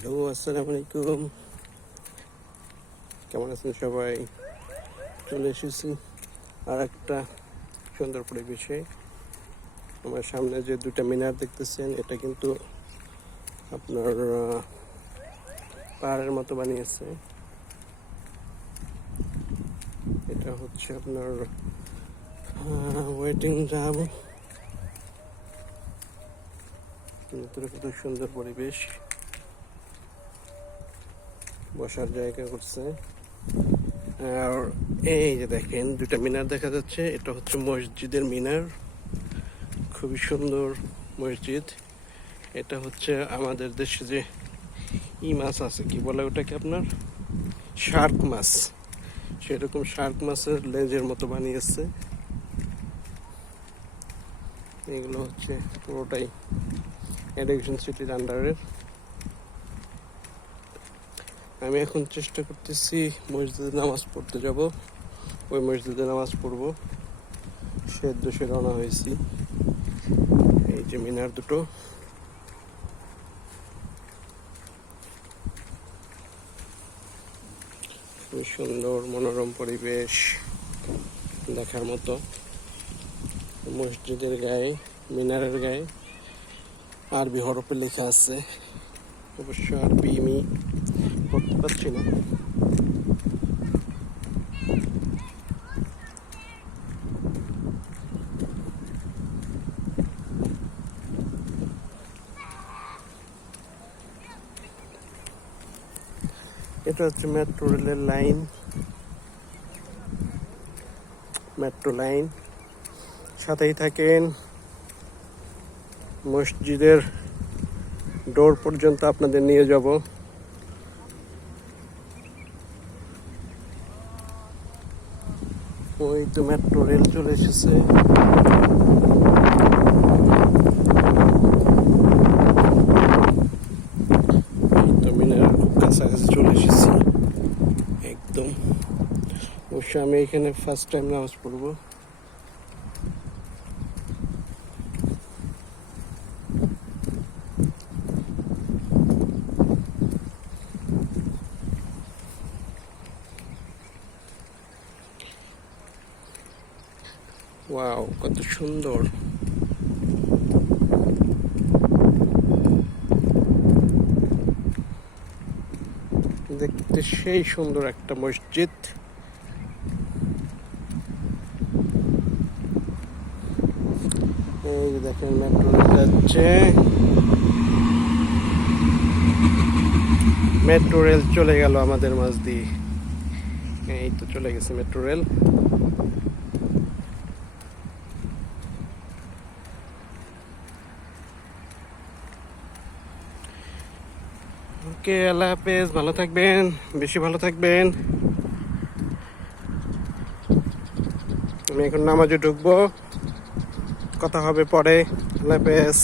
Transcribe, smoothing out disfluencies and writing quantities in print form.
Hello, আসসালামু আলাইকুম। কেমন আছেন সবাই? চলে এসেছি আর একটা সুন্দর পরিবেশে। আমার সামনে যে দুটা মিনার দেখতেছেন, এটা কিন্তু আপনার পাহাড়ের মতো বানিয়েছে। এটা হচ্ছে আপনার ওয়েটিং টাইম। ভিতরে কত সুন্দর পরিবেশ, বসার জায়গা করছে। আর এই যে দেখেন দুটা মিনার দেখা যাচ্ছে, এটা হচ্ছে মসজিদের মিনার। খুবই সুন্দর মসজিদ। এটা হচ্ছে আমাদের দেশে যে মাছ আছে, কি বলে ওটাকে আপনার, শার্ক মাছ, সেরকম শার্ক মাছের লেজের মতো বানিয়েছে। এগুলো হচ্ছে পুরোটাই এডুকেশন সিটির আন্ডারের। আমি এখন চেষ্টা করতেছি মসজিদে নামাজ পড়তে যাব। ওই মসজিদে নামাজ পড়বো, সে উদ্দেশ্যে রওনা হয়েছি। এই যে মিনার দুটো, খুবই সুন্দর মনোরম পরিবেশ, দেখার মতো। মসজিদের গায়ে, মিনারের গায়ে আরবি হরফে লেখা আছে। অবশ্য আরবি আমি পড়তে পারছি না। এটা হচ্ছে মেট্রো রেলের লাইন, মেট্রো লাইন। সাথেই থাকেন, মসজিদের ডোর পর্যন্ত আপনাদের নিয়ে যাব। ওই তো মেট্রো রেল চলে এসেছে। এই তো মিনারের খুব কাছাকাছি চলে এসেছি একদম। অবশ্য আমি এখানে ফার্স্ট টাইম নামাজ পড়বো। ওয়াও, কত সুন্দর! দেখতে সেই সুন্দর একটা মসজিদ। এই যে দেখেন মেট্রো রেল যাচ্ছে, মেট্রো রেল চলে গেল আমাদের মাঝ দিয়ে। এই তো চলে গেছে মেট্রো রেল। ওকে, আল্লাহ হাফেজ, ভালো থাকবেন, বেশি ভালো থাকবেন। আমি এখন নামাজে ঢুকবো, কথা হবে পরে। আল্লাহ হাফেজ।